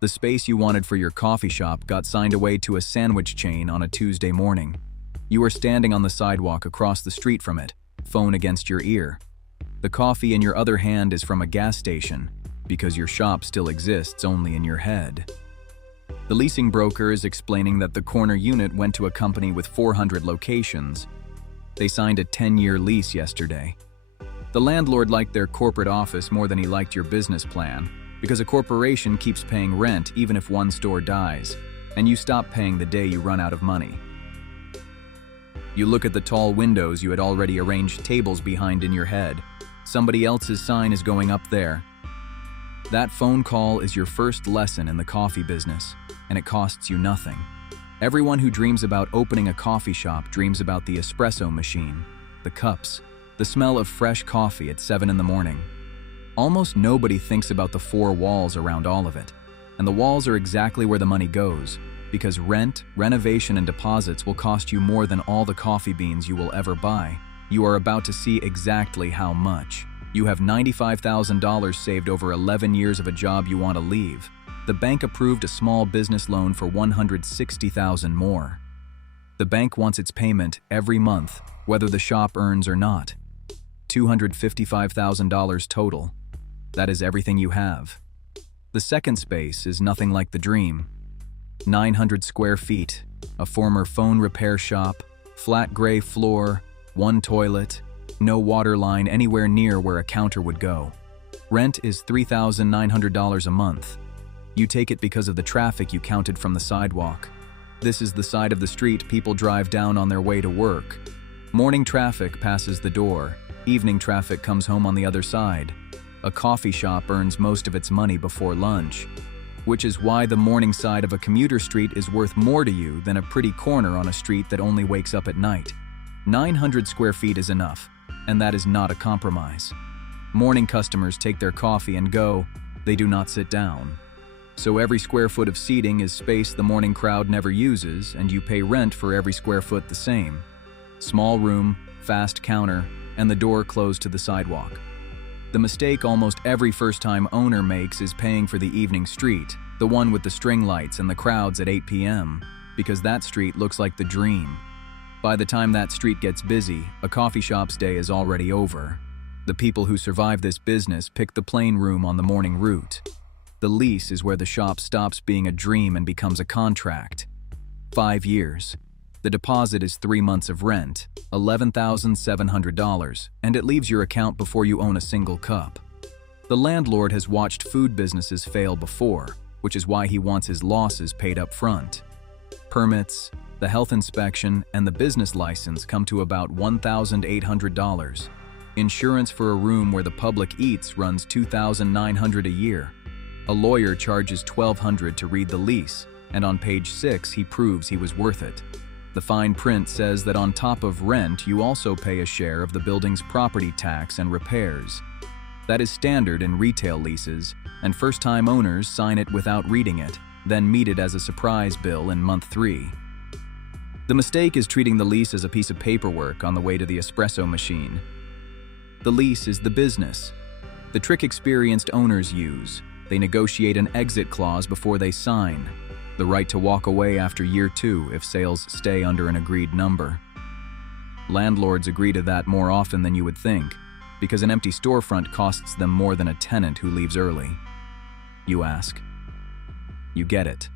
The space you wanted for your coffee shop got signed away to a sandwich chain on a Tuesday morning. You are standing on the sidewalk across the street from it, phone against your ear. The coffee in your other hand is from a gas station, because your shop still exists only in your head. The leasing broker is explaining that the corner unit went to a company with 400 locations. They signed a 10-year lease yesterday. The landlord liked their corporate office more than he liked your business plan, because a corporation keeps paying rent even if one store dies, and you stop paying the day you run out of money. You look at the tall windows you had already arranged tables behind in your head. Somebody else's sign is going up there. That phone call is your first lesson in the coffee business, and it costs you nothing. Everyone who dreams about opening a coffee shop dreams about the espresso machine, the cups, the smell of fresh coffee at 7 in the morning. Almost nobody thinks about the 4 walls around all of it, and the walls are exactly where the money goes, because rent, renovation, and deposits will cost you more than all the coffee beans you will ever buy. You are about to see exactly how much. You have $95,000 saved over 11 years of a job you want to leave. The bank approved a small business loan for $160,000 more. The bank wants its payment every month, whether the shop earns or not. $255,000 total. That is everything you have. The second space is nothing like the dream. 900 square feet, a former phone repair shop, flat gray floor, 1 toilet, no water line anywhere near where a counter would go. Rent is $3,900 a month. You take it because of the traffic you counted from the sidewalk. This is the side of the street people drive down on their way to work. Morning traffic passes the door. Evening traffic comes home on the other side. A coffee shop earns most of its money before lunch, which is why the morning side of a commuter street is worth more to you than a pretty corner on a street that only wakes up at night. 900 square feet is enough, and that is not a compromise. Morning customers take their coffee and go. They do not sit down. So every square foot of seating is space the morning crowd never uses, and you pay rent for every square foot the same. Small room, fast counter, and the door closed to the sidewalk. The mistake almost every first-time owner makes is paying for the evening street, the one with the string lights and the crowds at 8 p.m., because that street looks like the dream. By the time that street gets busy, a coffee shop's day is already over. The people who survive this business pick the plain room on the morning route. The lease is where the shop stops being a dream and becomes a contract. 5 years. The deposit is 3 months of rent, $11,700, and it leaves your account before you own a single cup. The landlord has watched food businesses fail before, which is why he wants his losses paid up front. Permits, the health inspection, and the business license come to about $1,800. Insurance for a room where the public eats runs $2,900 a year. A lawyer charges $1,200 to read the lease, and on page 6 he proves he was worth it. The fine print says that on top of rent, you also pay a share of the building's property tax and repairs. That is standard in retail leases, and first-time owners sign it without reading it, then meet it as a surprise bill in month 3. The mistake is treating the lease as a piece of paperwork on the way to the espresso machine. The lease is the business. The trick experienced owners use. They negotiate an exit clause before they sign. The right to walk away after year 2 if sales stay under an agreed number. Landlords agree to that more often than you would think, because an empty storefront costs them more than a tenant who leaves early. You ask. You get it.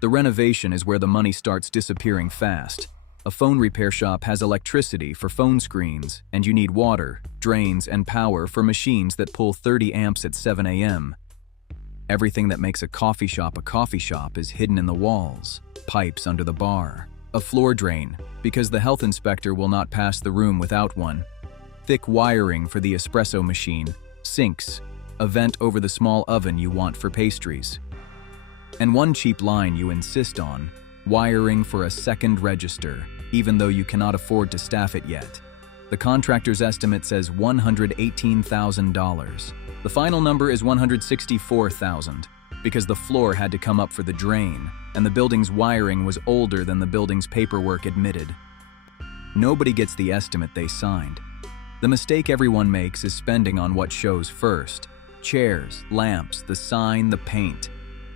The renovation is where the money starts disappearing fast. A phone repair shop has electricity for phone screens, and you need water, drains, and power for machines that pull 30 amps at 7 a.m. Everything that makes a coffee shop is hidden in the walls, pipes under the bar, a floor drain, because the health inspector will not pass the room without one, thick wiring for the espresso machine, sinks, a vent over the small oven you want for pastries. And one cheap line you insist on, wiring for a second register, even though you cannot afford to staff it yet. The contractor's estimate says $118,000. The final number is $164,000, because the floor had to come up for the drain, and the building's wiring was older than the building's paperwork admitted. Nobody gets the estimate they signed. The mistake everyone makes is spending on what shows first. Chairs, lamps, the sign, the paint.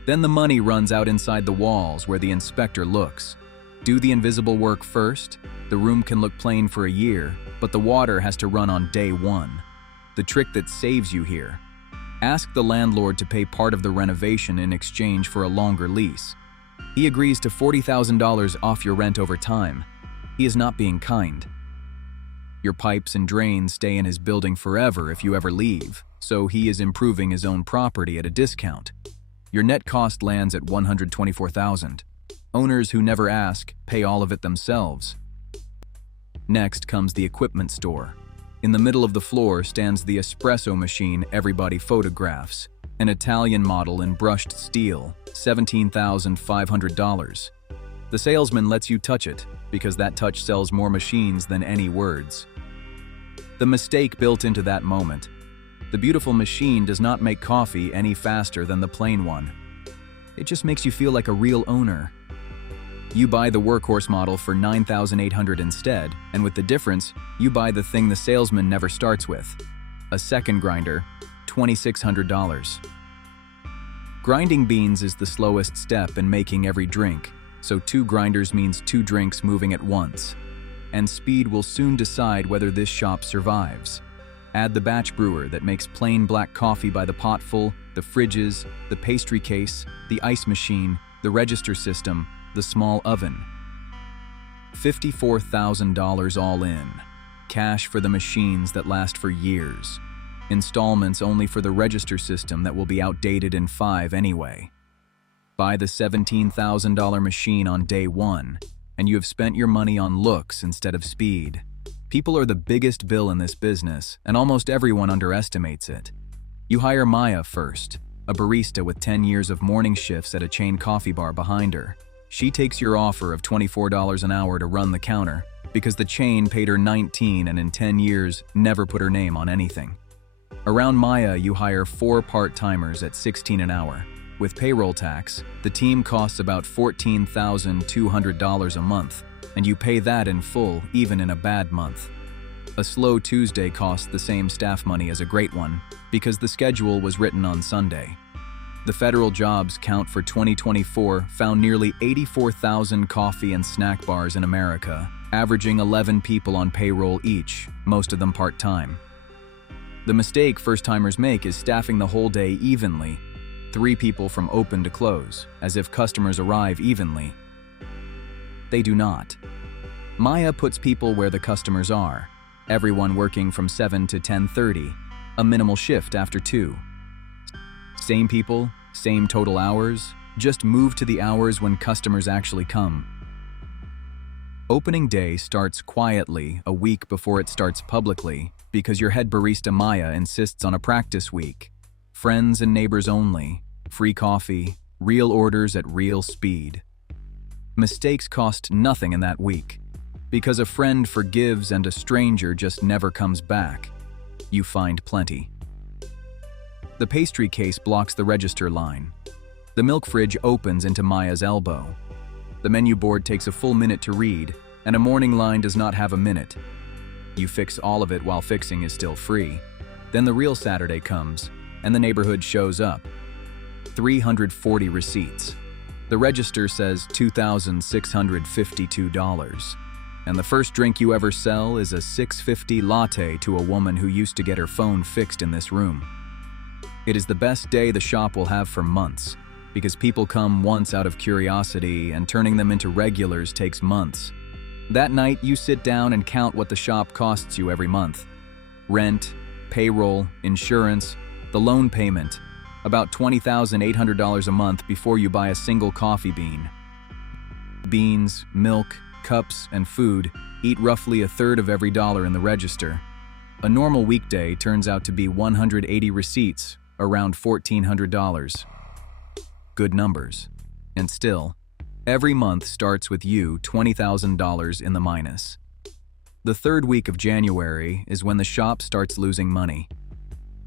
Then the money runs out inside the walls where the inspector looks. Do the invisible work first. The room can look plain for a year, but the water has to run on day one. The trick that saves you here. Ask the landlord to pay part of the renovation in exchange for a longer lease. He agrees to $40,000 off your rent over time. He is not being kind. Your pipes and drains stay in his building forever if you ever leave, so he is improving his own property at a discount. Your net cost lands at $124,000. Owners who never ask pay all of it themselves. Next comes the equipment store. In the middle of the floor stands the espresso machine everybody photographs, an Italian model in brushed steel, $17,500. The salesman lets you touch it, because that touch sells more machines than any words. The mistake built into that moment. The beautiful machine does not make coffee any faster than the plain one. It just makes you feel like a real owner. You buy the workhorse model for $9,800 instead, and with the difference, you buy the thing the salesman never starts with. A second grinder, $2,600. Grinding beans is the slowest step in making every drink, so 2 grinders means 2 drinks moving at once. And speed will soon decide whether this shop survives. Add the batch brewer that makes plain black coffee by the potful, the fridges, the pastry case, the ice machine, the register system, the small oven. $54,000 all in. Cash for the machines that last for years. Installments only for the register system that will be outdated in 5 anyway. Buy the $17,000 machine on day 1, and you have spent your money on looks instead of speed. People are the biggest bill in this business, and almost everyone underestimates it. You hire Maya first, a barista with 10 years of morning shifts at a chain coffee bar behind her. She takes your offer of $24 an hour to run the counter because the chain paid her $19 and in 10 years never put her name on anything. Around Maya, you hire 4 part-timers at $16 an hour. With payroll tax, the team costs about $14,200 a month, and you pay that in full even in a bad month. A slow Tuesday costs the same staff money as a great one because the schedule was written on Sunday. The federal jobs count for 2024 found nearly 84,000 coffee and snack bars in America, averaging 11 people on payroll each, most of them part-time. The mistake first-timers make is staffing the whole day evenly, 3 people from open to close, as if customers arrive evenly. They do not. Maya puts people where the customers are, everyone working from 7 to 10:30, a minimal shift after 2. Same people, same total hours, just move to the hours when customers actually come. Opening day starts quietly a week before it starts publicly because your head barista Maya insists on a practice week. Friends and neighbors only, free coffee, real orders at real speed. Mistakes cost nothing in that week because a friend forgives and a stranger just never comes back. You find plenty. The pastry case blocks the register line. The milk fridge opens into Maya's elbow. The menu board takes a full minute to read, and a morning line does not have a minute. You fix all of it while fixing is still free. Then the real Saturday comes, and the neighborhood shows up. 340 receipts. The register says $2,652. And the first drink you ever sell is a $6.50 latte to a woman who used to get her phone fixed in this room. It is the best day the shop will have for months, because people come once out of curiosity and turning them into regulars takes months. That night, you sit down and count what the shop costs you every month. Rent, payroll, insurance, the loan payment, about $20,800 a month before you buy a single coffee bean. Beans, milk, cups, and food eat roughly a third of every dollar in the register. A normal weekday turns out to be 180 receipts, around $1,400. Good numbers. And still, every month starts with you $20,000 in the minus. The third week of January is when the shop starts losing money.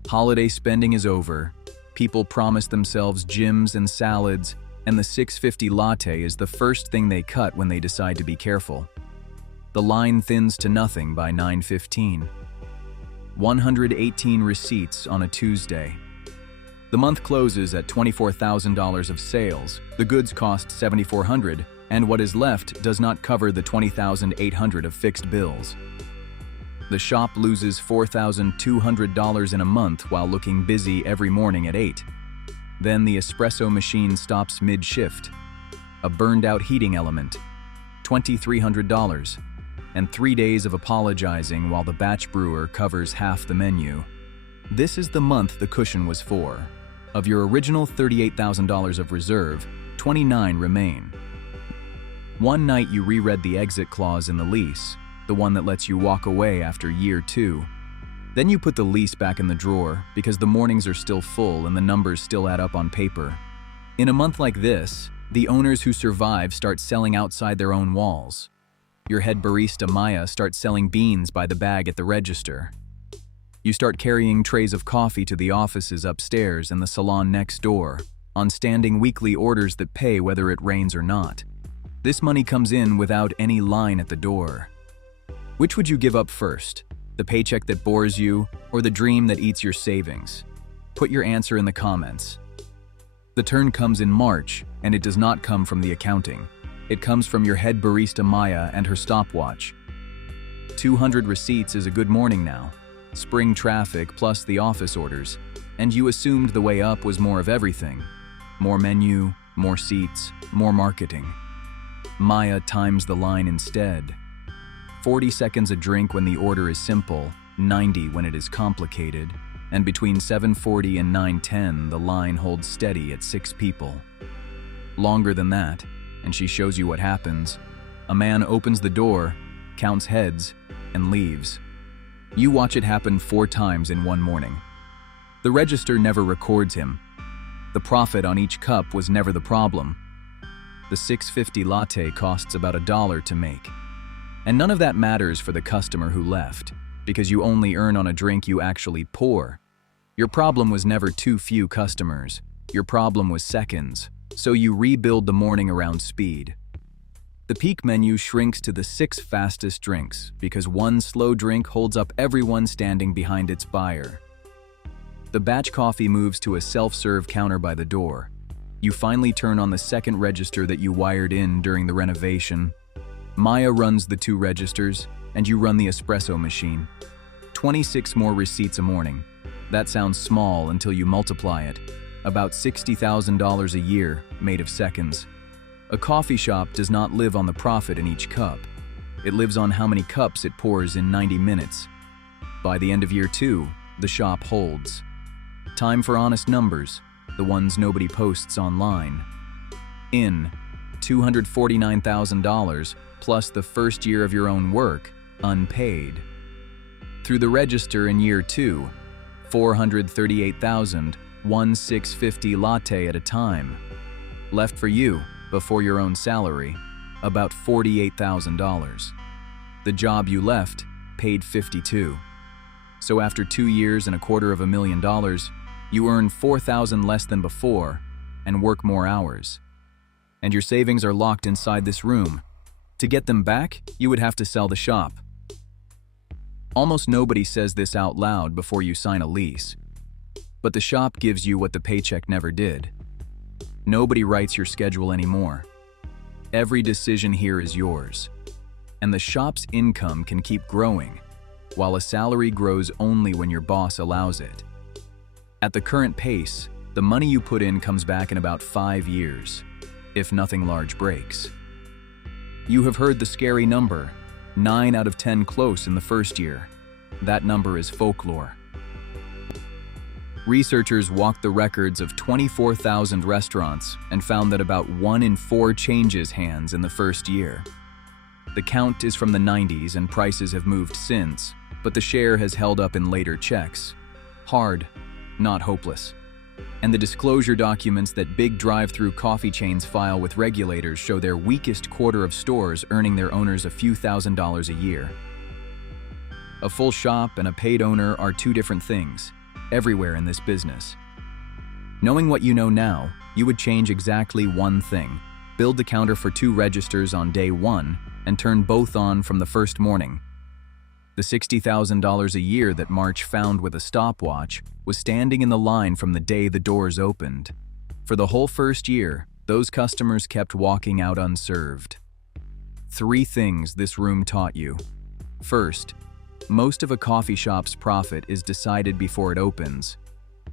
Holiday spending is over, people promise themselves gyms and salads, and the $6.50 latte is the first thing they cut when they decide to be careful. The line thins to nothing by 9:15. 118 receipts on a Tuesday. The month closes at $24,000 of sales, the goods cost $7,400, and what is left does not cover the $20,800 of fixed bills. The shop loses $4,200 in a month while looking busy every morning at 8. Then the espresso machine stops mid-shift. A burned-out heating element, $2,300, and 3 days of apologizing while the batch brewer covers half the menu. This is the month the cushion was for. Of your original $38,000 of reserve, $29,000 remain. One night you reread the exit clause in the lease, the one that lets you walk away after year 2. Then you put the lease back in the drawer because the mornings are still full and the numbers still add up on paper. In a month like this, the owners who survive start selling outside their own walls. Your head barista Maya starts selling beans by the bag at the register. You start carrying trays of coffee to the offices upstairs and the salon next door, on standing weekly orders that pay whether it rains or not. This money comes in without any line at the door. Which would you give up first? The paycheck that bores you, or the dream that eats your savings? Put your answer in the comments. The turn comes in March, and it does not come from the accounting. It comes from your head barista Maya and her stopwatch. 200 receipts is a good morning now. Spring traffic plus the office orders, and you assumed the way up was more of everything. More menu, more seats, more marketing. Maya times the line instead. 40 seconds a drink when the order is simple, 90 when it is complicated, and between 7:40 and 9:10 the line holds steady at 6 people. Longer than that, and she shows you what happens. A man opens the door, counts heads, and leaves. You watch it happen 4 times in one morning. The register never records him. The profit on each cup was never the problem. The $6.50 latte costs about $1 to make. And none of that matters for the customer who left, because you only earn on a drink you actually pour. Your problem was never too few customers. Your problem was seconds, so you rebuild the morning around speed. The peak menu shrinks to the 6 fastest drinks because one slow drink holds up everyone standing behind its buyer. The batch coffee moves to a self-serve counter by the door. You finally turn on the second register that you wired in during the renovation. Maya runs the 2 registers, and you run the espresso machine. 26 more receipts a morning. That sounds small until you multiply it. About $60,000 a year, made of seconds. A coffee shop does not live on the profit in each cup. It lives on how many cups it pours in 90 minutes. By the end of year 2, the shop holds. Time for honest numbers, the ones nobody posts online. In $249,000 plus the first year of your own work, unpaid. Through the register in year 2, $438,000, one $6.50 latte at a time. Left for you, before your own salary, about $48,000. The job you left paid $52,000. So after 2 years and $250,000, you earn $4,000 less than before and work more hours. And your savings are locked inside this room. To get them back, you would have to sell the shop. Almost nobody says this out loud before you sign a lease. But the shop gives you what the paycheck never did. Nobody writes your schedule anymore. Every decision here is yours. And the shop's income can keep growing, while a salary grows only when your boss allows it. At the current pace, the money you put in comes back in about 5 years, if nothing large breaks. You have heard the scary number, 9 out of 10 close in the first year. That number is folklore. Researchers walked the records of 24,000 restaurants and found that about 1 in 4 changes hands in the first year. The count is from the 90s and prices have moved since, but the share has held up in later checks. Hard, not hopeless. And the disclosure documents that big drive-through coffee chains file with regulators show their weakest quarter of stores earning their owners a few $1,000s a year. A full shop and a paid owner are 2 different things, everywhere in this business. Knowing what you know now, you would change exactly one thing. Build the counter for 2 registers on day 1 and turn both on from the first morning. The $60,000 a year that March found with a stopwatch was standing in the line from the day the doors opened. For the whole first year, those customers kept walking out unserved. 3 things this room taught you. First, most of a coffee shop's profit is decided before it opens.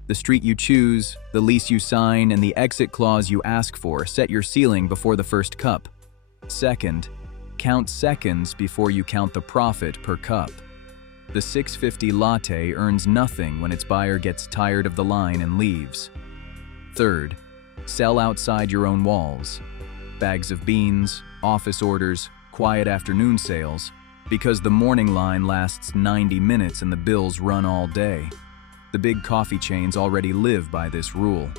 The street you choose, the lease you sign, and the exit clause you ask for set your ceiling before the first cup. Second, count seconds before you count the profit per cup. The $6.50 latte earns nothing when its buyer gets tired of the line and leaves. Third, sell outside your own walls. Bags of beans, office orders, quiet afternoon sales, because the morning line lasts 90 minutes and the bills run all day. The big coffee chains already live by this rule.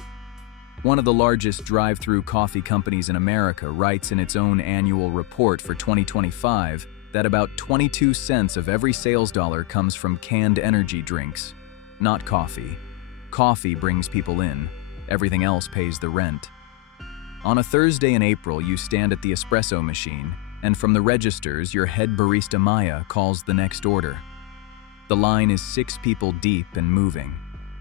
One of the largest drive-through coffee companies in America writes in its own annual report for 2025 that about 22 cents of every sales dollar comes from canned energy drinks, not coffee. Coffee brings people in, everything else pays the rent. On a Thursday in April, you stand at the espresso machine, and from the registers, your head barista Maya calls the next order. The line is 6 people deep and moving,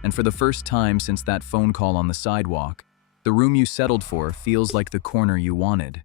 and for the first time since that phone call on the sidewalk, the room you settled for feels like the corner you wanted.